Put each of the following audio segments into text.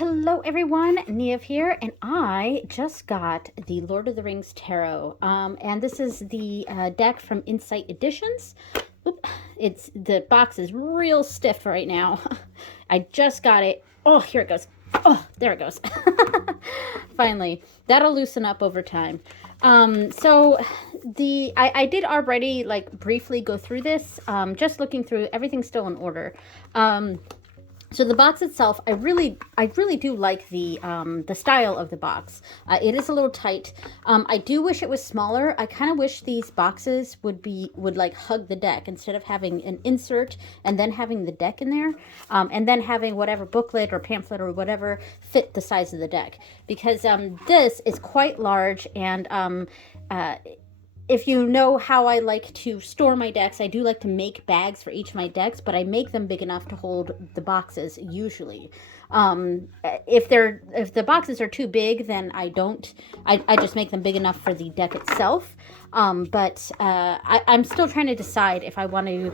Hello everyone, Niev here, and I just got the Lord of the Rings Tarot, and this is the deck from Insight Editions. Oop, the box is real stiff right now. I just got it. Oh, here it goes. Oh, there it goes. Finally, that'll loosen up over time. I did already like briefly go through this. Just looking through everything's still in order. So the box itself, I really do like the style of the box. It is a little tight. I do wish it was smaller. I kind of wish these boxes would like hug the deck instead of having an insert and then having the deck in there, and then having whatever booklet or pamphlet or whatever fit the size of the deck. Because this is quite large, and if you know how I like to store my decks, I do like to make bags for each of my decks, but I make them big enough to hold the boxes usually. If the boxes are too big, then I don't. I just make them big enough for the deck itself. I'm still trying to decide if I want to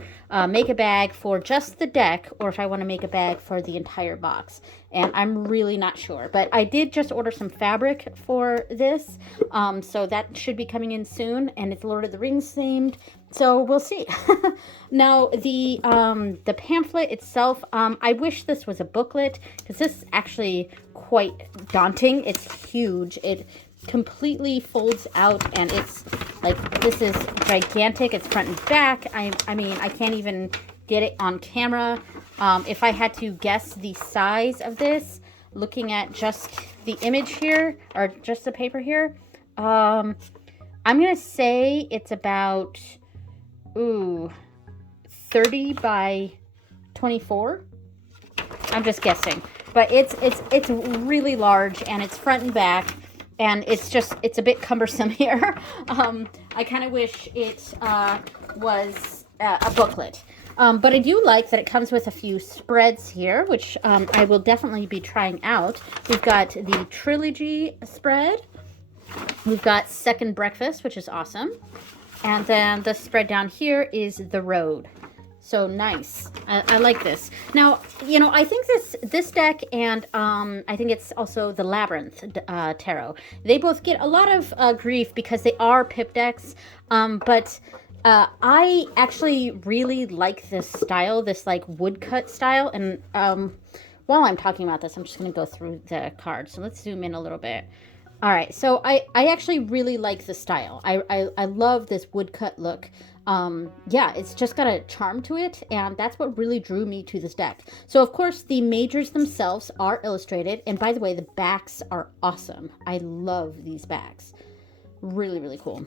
make a bag for just the deck or if I want to make a bag for the entire box. And I'm really not sure. But I did just order some fabric for this, so that should be coming in soon. And it's Lord of the Rings themed, so we'll see. Now the pamphlet itself, I wish this was a booklet because this is actually quite daunting. It's huge. It completely folds out, and it's like, this is gigantic. It's front and back. I mean, I can't even get it on camera. If I had to guess the size of this, looking at just the image here, or just the paper here, I'm gonna say it's about 30 by 24. I'm just guessing, but it's really large, and it's front and back, and it's a bit cumbersome here. I kind of wish it was a booklet. But I do like that it comes with a few spreads here, which I will definitely be trying out. We've got the Trilogy spread. We've got Second Breakfast, which is awesome. And then the spread down here is The Road. So nice. I like this. Now, you know, I think this deck and I think it's also the Labyrinth Tarot, they both get a lot of grief because they are pip decks, but I actually really like this style, this like woodcut style. And while I'm talking about this, I'm just going to go through the cards. So let's zoom in a little bit. All right, so I actually really like the style. I love this woodcut look. Yeah, it's just got a charm to it, and that's what really drew me to this deck. So of course the majors themselves are illustrated, and by the way, the backs are awesome. I love these backs. Really, really cool.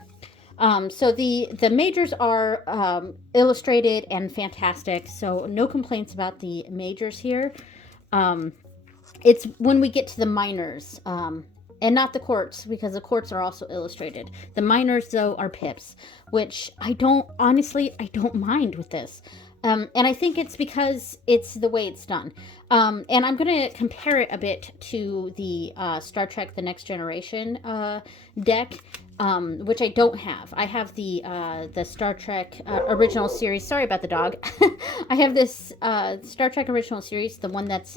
So the majors are illustrated and fantastic, so no complaints about the majors here. It's when we get to the minors, and not the courts, because the courts are also illustrated. The minors, though, are pips, which I don't mind with this. And I think it's because it's the way it's done. And I'm going to compare it a bit to the Star Trek The Next Generation deck, which I don't have. I have the Star Trek original series. Sorry about the dog. I have this Star Trek original series, the one that's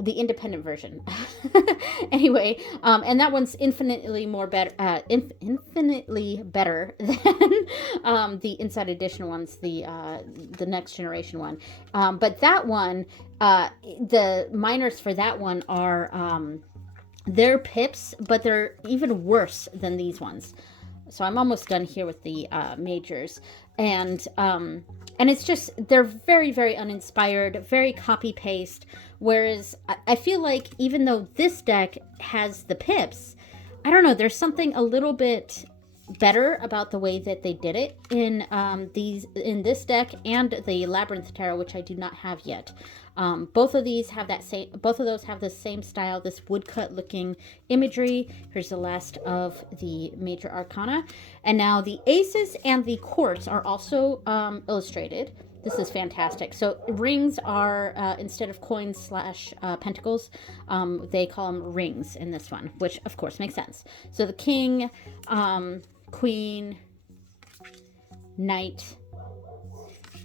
the independent version. Anyway, and that one's infinitely better than the Inside Edition ones, the Next Generation one. But that one, the minors for that one are they're pips, but they're even worse than these ones. So I'm almost done here with the majors, and it's just, they're very, very uninspired, very copy paste. Whereas I feel like even though this deck has the pips, I don't know, there's something a little bit better about the way that they did it in this deck and the Labyrinth Tarot, which I do not have yet. Both of those have the same style, this woodcut looking imagery. Here's the last of the major arcana. And now the aces and the courts are also illustrated. This is fantastic. So rings are, instead of coins / pentacles, they call them rings in this one, which of course makes sense. So the king, queen, knight,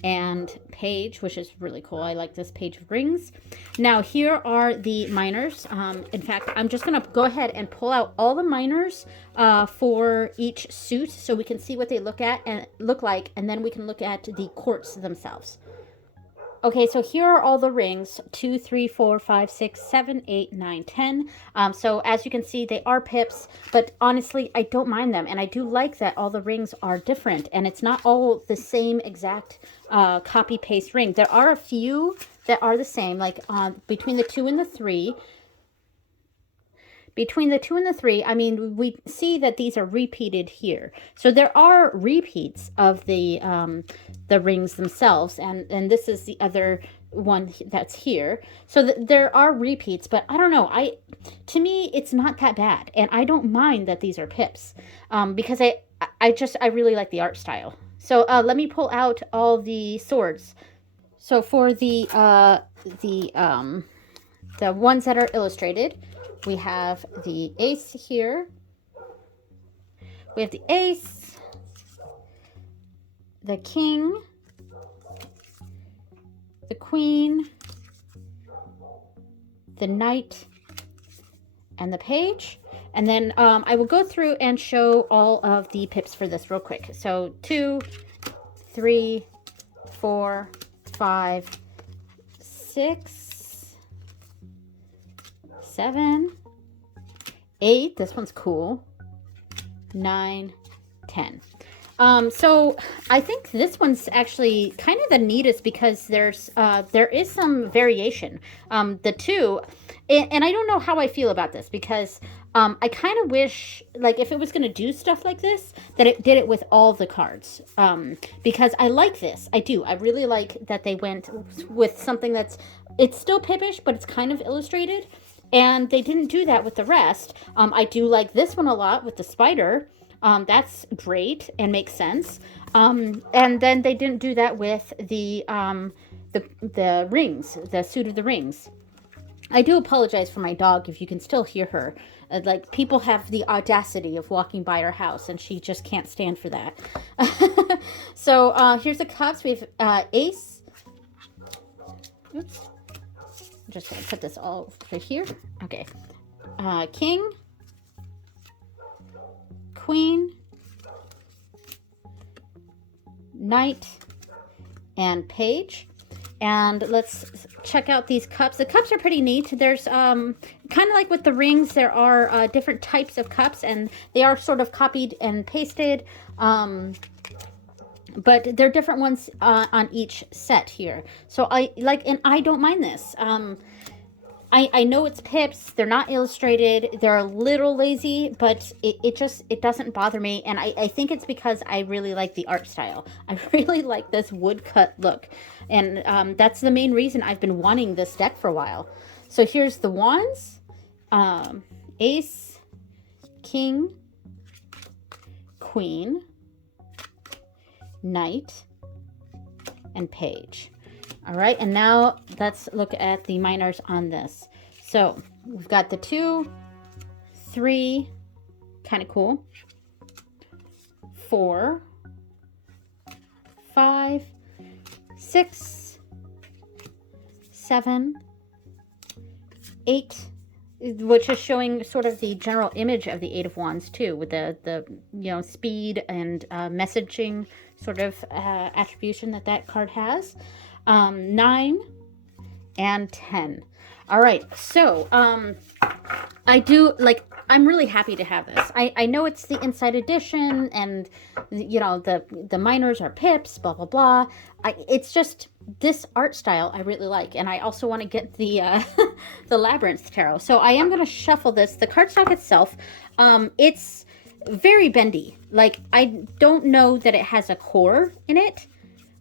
and page, which is really cool. I like this page of rings. Now here are the minors. In fact, I'm just gonna go ahead and pull out all the minors for each suit so we can see what they look like, and then we can look at the quartz themselves. Okay, so here are all the rings, 2, 3, 4, 5, 6, 7, 8, 9, 10. So as you can see, they are pips, but honestly, I don't mind them. And I do like that all the rings are different and it's not all the same exact copy paste ring. There are a few that are the same, like between the 2 and the 3. Between the 2 and the 3, I mean, we see that these are repeated here. So there are repeats of the rings themselves, and this is the other one that's here. So there are repeats, but I don't know. To me, it's not that bad, and I don't mind that these are pips because I really like the art style. So let me pull out all the swords. So for the ones that are illustrated, we have the ace here. We have the ace, the king, the queen, the knight, and the page. And then I will go through and show all of the pips for this real quick. So 2, 3, 4, 5, 6, 7, 8, this one's cool, 9, 10. So I think this one's actually kind of the neatest because there is some variation. The 2, and I don't know how I feel about this because I kind of wish, like, if it was going to do stuff like this, that it did it with all the cards. Because I like this. I do. I really like that they went with something it's still pippish, but it's kind of illustrated. And they didn't do that with the rest. I do like this one a lot with the spider. That's great and makes sense. And then they didn't do that with the rings, the suit of the rings. I do apologize for my dog if you can still hear her. Like, people have the audacity of walking by our house, and she just can't stand for that. So here's the cups. We have ace. Oops. I'm just going to put this all over here. Okay. King. Queen. Knight. And page. And let's check out these cups. The cups are pretty neat. There's kind of like with the rings, there are different types of cups, and they are sort of copied and pasted. But there are different ones on each set here. So I don't mind this. I know it's pips. They're not illustrated. They're a little lazy, but it doesn't bother me. And I think it's because I really like the art style. I really like this woodcut look. And that's the main reason I've been wanting this deck for a while. So here's the wands. Ace, king, queen, knight, and page. All right, and now let's look at the minors on this. So we've got the 2, 3, kind of cool, 4, 5, 6, 7, 8, which is showing sort of the general image of the 8 of Wands too, with the speed and messaging sort of attribution that card has. 9 and 10. All right, so I'm really happy to have this. I know it's the inside edition, and the minors are pips, blah blah blah. It's just this art style I really like, and I also want to get the the Labyrinth Tarot. So I am going to shuffle this. The cardstock itself, it's very bendy. Like, I don't know that it has a core in it,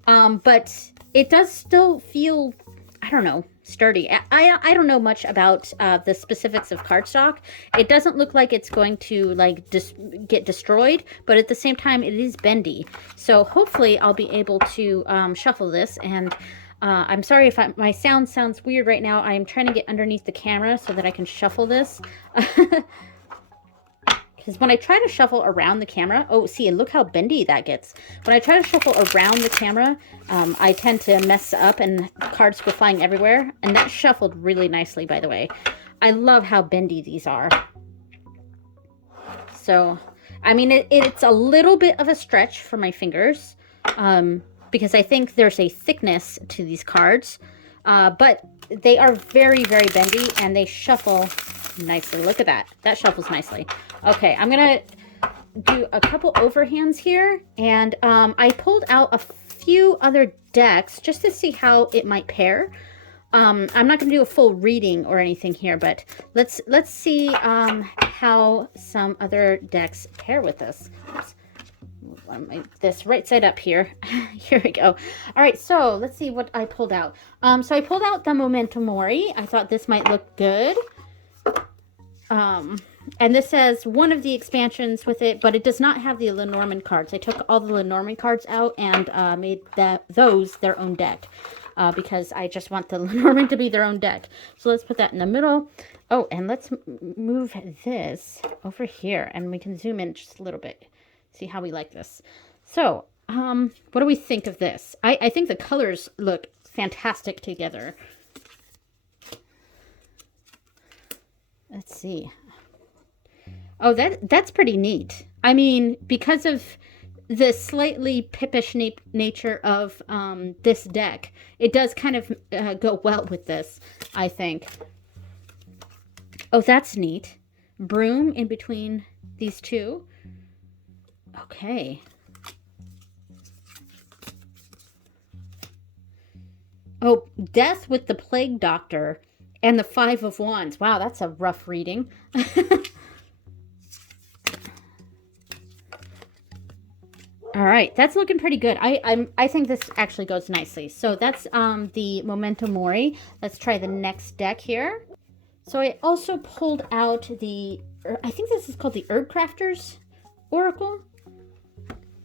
but it does still feel, I don't know, sturdy. I don't know much about the specifics of cardstock. It doesn't look like it's going to get destroyed, but at the same time it is bendy. So hopefully I'll be able to shuffle this. And I'm sorry if my sound sounds weird right now. I'm trying to get underneath the camera so that I can shuffle this. because when I try to shuffle around the camera, oh, see, and look how bendy that gets. When I try to shuffle around the camera, I tend to mess up and cards go flying everywhere. And that shuffled really nicely, by the way. I love how bendy these are. So, I mean, it's a little bit of a stretch for my fingers, because I think there's a thickness to these cards, but they are very, very bendy, and they shuffle nicely. Look at that. That shuffles nicely. Okay, I'm going to do a couple overhands here, and I pulled out a few other decks just to see how it might pair. I'm not going to do a full reading or anything here, but let's see how some other decks pair with this. This right side up here. Here we go. All right, so let's see what I pulled out. So I pulled out the Memento Mori. I thought this might look good. And this has one of the expansions with it, but it does not have the Lenormand cards. I took all the Lenormand cards out and made those their own deck. Because I just want the Lenormand to be their own deck. So let's put that in the middle. Oh, and let's move this over here, and we can zoom in just a little bit. See how we like this. So, what do we think of this? I think the colors look fantastic together. Let's see. Oh, that's pretty neat. I mean, because of the slightly pippish nature of this deck, it does kind of go well with this, I think. Oh, that's neat. Broom in between these two. Okay. Oh, Death with the Plague Doctor and the Five of Wands. Wow, that's a rough reading. All right, that's looking pretty good. I think this actually goes nicely. So that's the Memento Mori. Let's try the next deck here. So I also pulled out the, I think this is called the Herb Crafters Oracle.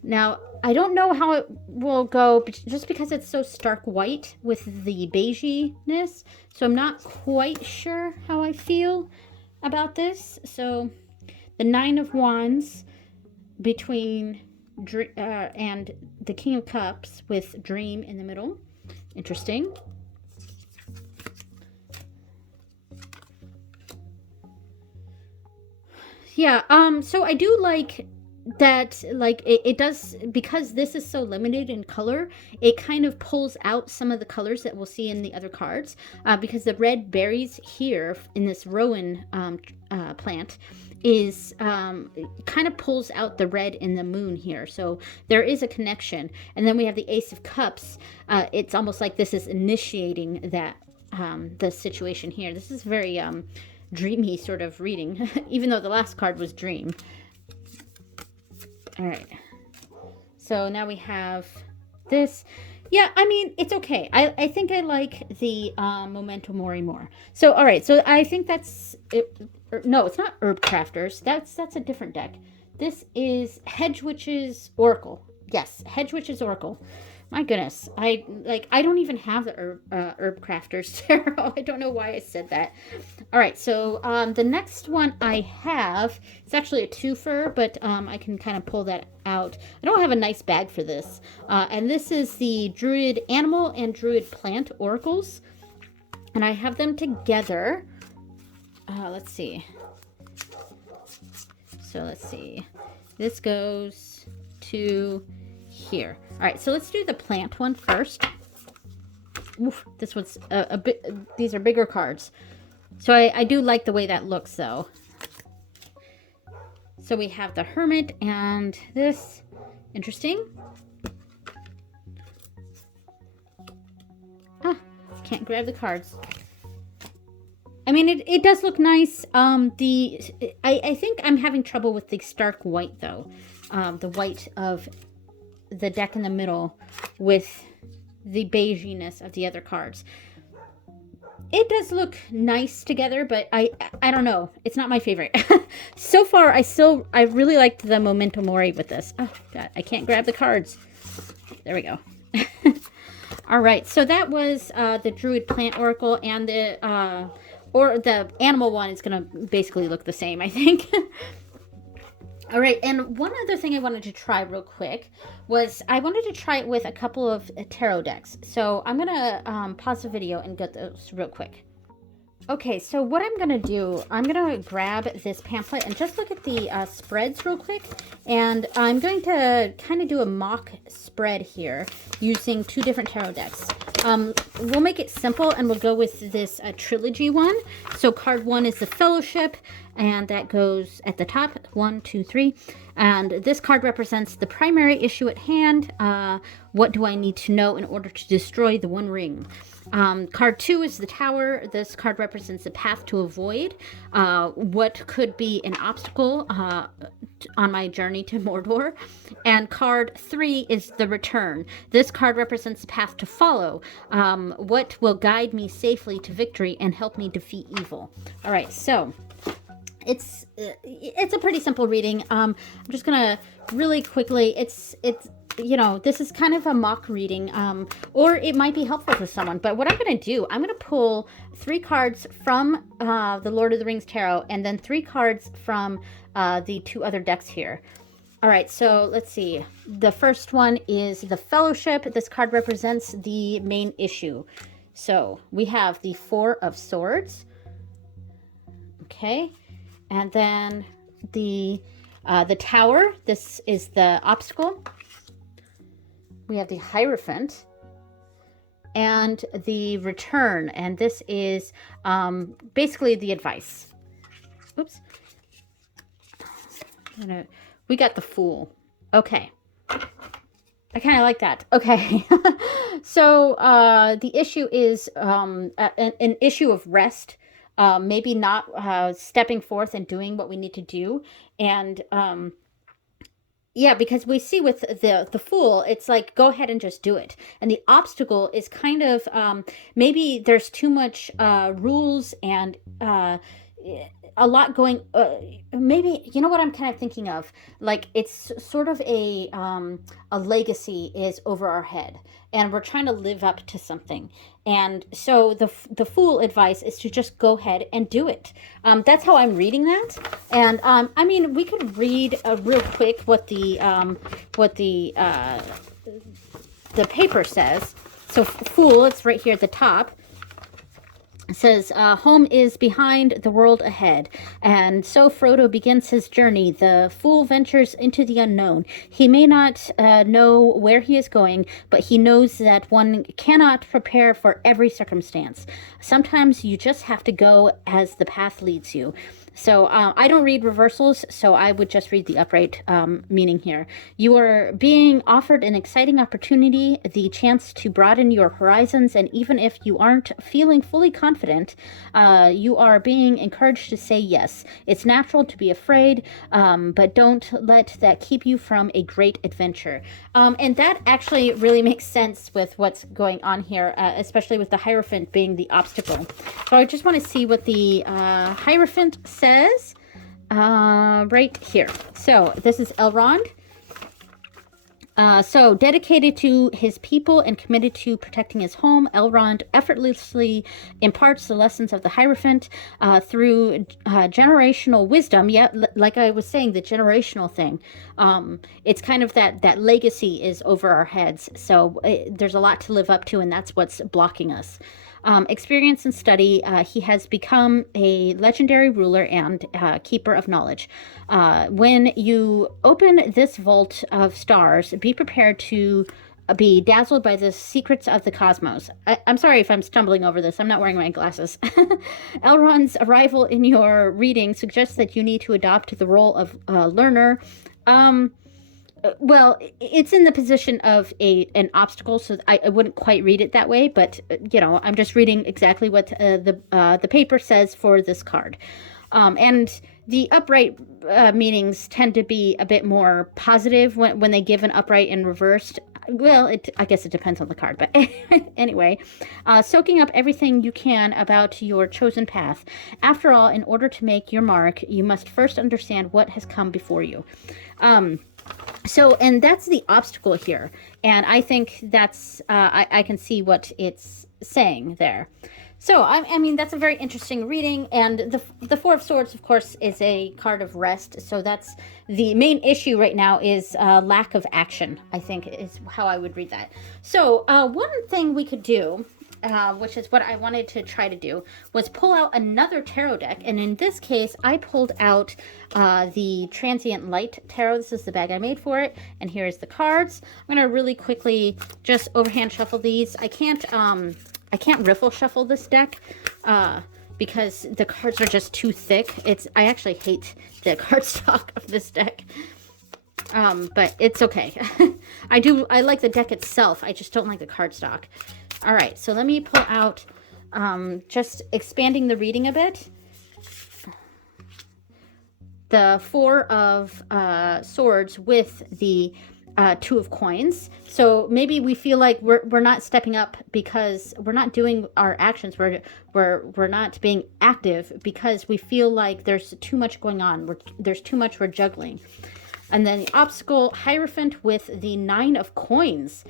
Now, I don't know how it will go just because it's so stark white with the beigeiness. So I'm not quite sure how I feel about this. So the Nine of Wands between and the King of Cups with Dream in the middle. Interesting. Yeah, so I do like that, like, it does, because this is so limited in color, it kind of pulls out some of the colors that we'll see in the other cards, because the red berries here in this Rowan plant is kind of pulls out the red in the moon here, so there is a connection. And then we have the Ace of Cups. It's almost like this is initiating that the situation here. This is very dreamy sort of reading, even though the last card was Dream. All right, so now we have this. Yeah, I mean, it's okay. I think I like the Memento Mori more. So, all right, so I think that's it. No, it's not Herb Crafters. That's a different deck. This is Hedge Witch's Oracle. Yes, Hedge Witch's Oracle. My goodness, I don't even have the Herb Crafters Tarot. I don't know why I said that. All right, so the next one I have, it's actually a twofer, but I can kind of pull that out. I don't have a nice bag for this. And this is the Druid Animal and Druid Plant Oracles. And I have them together. Let's see. So let's see. This goes to here. All right, so let's do the plant one first. Oof, this one's a bit, these are bigger cards. So I do like the way that looks, though. So we have the Hermit and this. Interesting. Ah, can't grab the cards. I mean, it does look nice. I think I'm having trouble with the stark white, though. The white of the deck in the middle with the beiginess of the other cards. It does look nice together, but I don't know. It's not my favorite. So far, I really liked the Memento Mori with this. Oh, God, I can't grab the cards. There we go. All right, so that was the Druid Plant Oracle, and the animal one is going to basically look the same, I think. All right, and one other thing I wanted to try real quick was I wanted to try it with a couple of tarot decks. So I'm gonna pause the video and get those real quick. Okay, so what I'm going to do, I'm going to grab this pamphlet and just look at the spreads real quick. And I'm going to kind of do a mock spread here using 2 different tarot decks. We'll make it simple and we'll go with this trilogy one. So card 1 is the Fellowship, and that goes at the top, 1, 2, 3. And this card represents the primary issue at hand. What do I need to know in order to destroy the One Ring? Card 2 is the Tower. This card represents the path to avoid. What could be an obstacle on my journey to Mordor. And card 3 is the Return. This card represents the path to follow. What will guide me safely to victory and help me defeat evil? All right, so it's a pretty simple reading. I'm just gonna really quickly, it's you know, this is kind of a mock reading, or it might be helpful to someone. But what I'm going to do, I'm going to pull 3 cards from the Lord of the Rings Tarot, and then 3 cards from the 2 other decks here. All right, so let's see. The first one is the Fellowship. This card represents the main issue. So we have the 4 of Swords. Okay, and then the Tower. This is the obstacle. We have the Hierophant and the Return, and this is basically the advice. Oops. We got the Fool. Okay. I kind of like that. Okay. So the issue is an issue of rest. Maybe not stepping forth and doing what we need to do. And yeah, because we see with the Fool, it's like, go ahead and just do it. And the obstacle is kind of, maybe there's too much rules and a lot going, maybe, you know what I'm kind of thinking of? Like, it's sort of a legacy is over our head. And we're trying to live up to something. And so the Fool advice is to just go ahead and do it. That's how I'm reading that. And I mean, we could read real quick what the paper says. So Fool, it's right here at the top. It says, home is behind, the world ahead. And so Frodo begins his journey. The Fool ventures into the unknown. He may not know where he is going, but he knows that one cannot prepare for every circumstance. Sometimes you just have to go as the path leads you. So I don't read reversals, so I would just read the upright meaning here. You are being offered an exciting opportunity, the chance to broaden your horizons, and even if you aren't feeling fully confident, you are being encouraged to say yes. It's natural to be afraid, but don't let that keep you from a great adventure. And that actually really makes sense with what's going on here, especially with the Hierophant being the obstacle. So I just want to see what the Hierophant says right here. So this is Elrond. So dedicated to his people and committed to protecting his home, Elrond effortlessly imparts the lessons of the Hierophant through generational wisdom. Yeah, like I was saying, the generational thing. It's kind of that legacy is over our heads. So there's a lot to live up to, and that's what's blocking us. Experience and study, he has become a legendary ruler and keeper of knowledge. When you open this vault of stars, be prepared to be dazzled by the secrets of the cosmos. I'm sorry if I'm stumbling over this. I'm not wearing my glasses. Elrond's arrival in your reading suggests that you need to adopt the role of learner. Well, it's in the position of an obstacle, so I wouldn't quite read it that way, but, you know, I'm just reading exactly what the paper says for this card. And the upright meanings tend to be a bit more positive when they give an upright and reversed. Well, I guess it depends on the card, but anyway, soaking up everything you can about your chosen path. After all, in order to make your mark, you must first understand what has come before you. So, and that's the obstacle here. And I think that's, I can see what it's saying there. So, I mean, that's a very interesting reading. And the Four of Swords, of course, is a card of rest. So that's the main issue right now is lack of action, I think, is how I would read that. So one thing we could do, which is what I wanted to try to do, was pull out another tarot deck. And in this case, I pulled out the Transient Light Tarot. This is the bag I made for it. And here's the cards. I'm going to really quickly just overhand shuffle these. I can't riffle shuffle this deck because the cards are just too thick. I actually hate the cardstock of this deck. But it's okay. I like the deck itself. I just don't like the cardstock. All right, so let me pull out, just expanding the reading a bit. The Four of Swords with the Two of Coins. So maybe we feel like we're not stepping up because we're not doing our actions. We're not being active because we feel like there's too much going on. There's too much we're juggling. And then the obstacle, Hierophant with the Nine of Coins.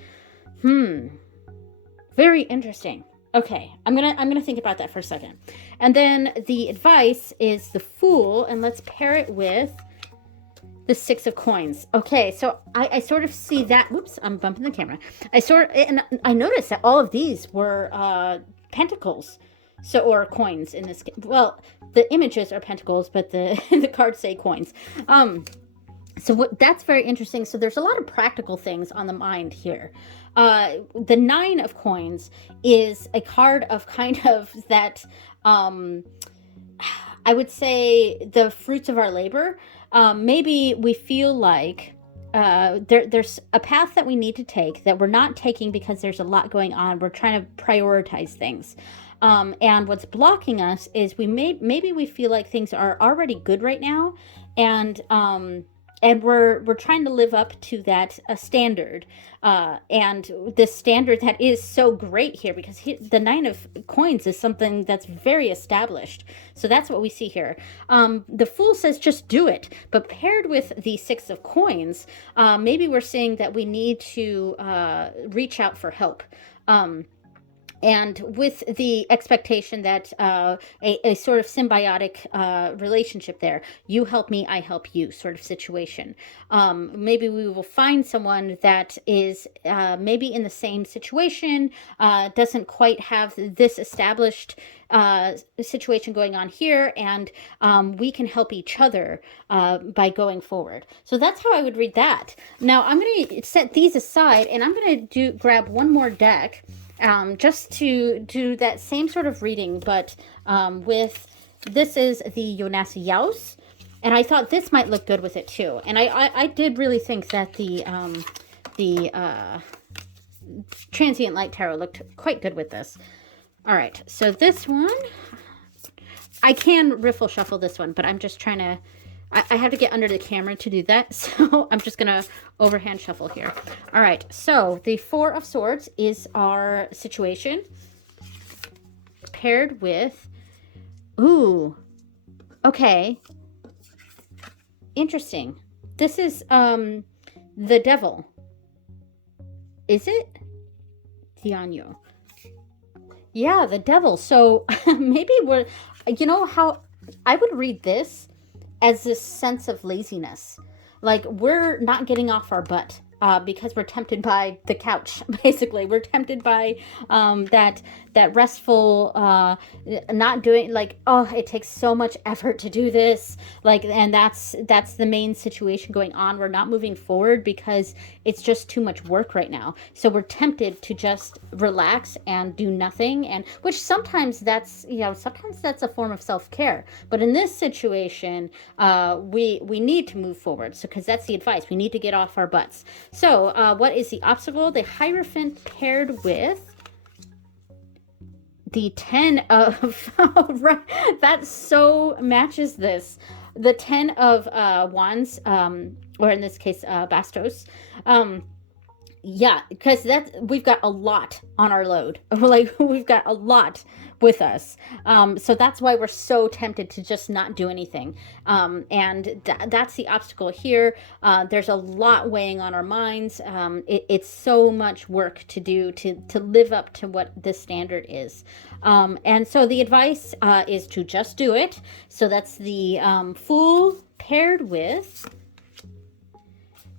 Very interesting. Okay, I'm gonna think about that for a second. And then the advice is the Fool, and let's pair it with the Six of Coins. Okay, so I sort of see that. Whoops, I'm bumping the camera. And I noticed that all of these were pentacles, or coins in this. Well, the images are pentacles, but the the cards say coins. So that's very interesting. So there's a lot of practical things on the mind here. The Nine of Coins is a card of kind of that, I would say, the fruits of our labor. Maybe we feel like there's a path that we need to take that we're not taking because there's a lot going on. We're trying to prioritize things. And what's blocking us is maybe we feel like things are already good right now, and we're trying to live up to that standard, and this standard that is so great here because the Nine of Coins is something that's very established. So that's what we see here. The Fool says just do it, but paired with the Six of Coins, maybe we're saying that we need to reach out for help. And with the expectation that a sort of symbiotic relationship there, you help me, I help you sort of situation. Maybe we will find someone that is maybe in the same situation, doesn't quite have this established situation going on here, and we can help each other by going forward. So that's how I would read that. Now I'm going to set these aside, and I'm going to grab one more deck. Just to do that same sort of reading, but this is the Yonasi Yaus, and I thought this might look good with it too. And I did really think that the Transient Light Tarot looked quite good with this. All right, so this one, I can riffle shuffle this one, but I'm just trying to, I have to get under the camera to do that, so I'm just going to overhand shuffle here. All right, so the Four of Swords is our situation, paired with, ooh, okay, interesting. This is the Devil. Is it? Diano. Yeah, the Devil. So maybe we're, you know how I would read this as this sense of laziness. Like we're not getting off our butt because we're tempted by the couch, basically. We're tempted by that restful, not doing, like, oh, it takes so much effort to do this. Like, and that's the main situation going on. We're not moving forward because it's just too much work right now. So we're tempted to just relax and do nothing. And which sometimes that's a form of self-care. But in this situation, we need to move forward. So, because that's the advice. We need to get off our butts. So what is the obstacle? The Hierophant paired with the 10 of, right, that so matches this. The 10 of Wands, or in this case, Bastos. Yeah, because we've got a lot on our load. Like we've got a lot with us. So that's why we're so tempted to just not do anything. And that's the obstacle here. There's a lot weighing on our minds. It's so much work to do to live up to what this standard is. And so the advice is to just do it. So that's the Fool paired with,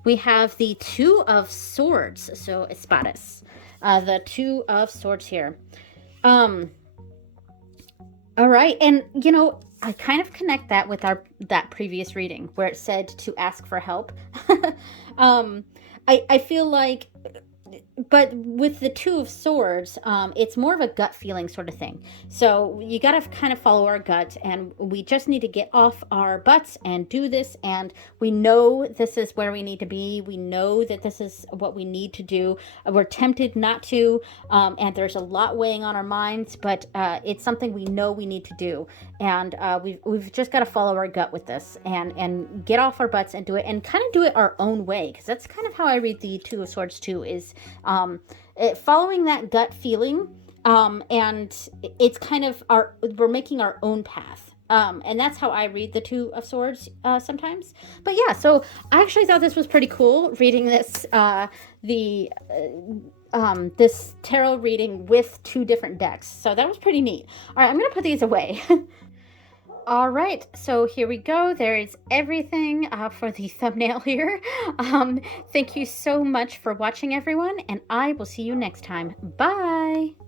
we have the Two of Swords, so espadas. The Two of Swords here. All right, and you know, I kind of connect that with that previous reading where it said to ask for help. I feel like, but with the Two of Swords, it's more of a gut feeling sort of thing. So you got to kind of follow our gut, and we just need to get off our butts and do this. And we know this is where we need to be. We know that this is what we need to do. We're tempted not to, and there's a lot weighing on our minds, but it's something we know we need to do. And we've just got to follow our gut with this and get off our butts and do it, and kind of do it our own way, because that's kind of how I read the Two of Swords too, is following that gut feeling, and it's kind of we're making our own path. And that's how I read the Two of Swords sometimes. But yeah, so I actually thought this was pretty cool, reading this this tarot reading with two different decks. So that was pretty neat. All right, I'm gonna put these away. All right, so here we go. There is everything for the thumbnail here. Thank you so much for watching, everyone, and I will see you next time. Bye!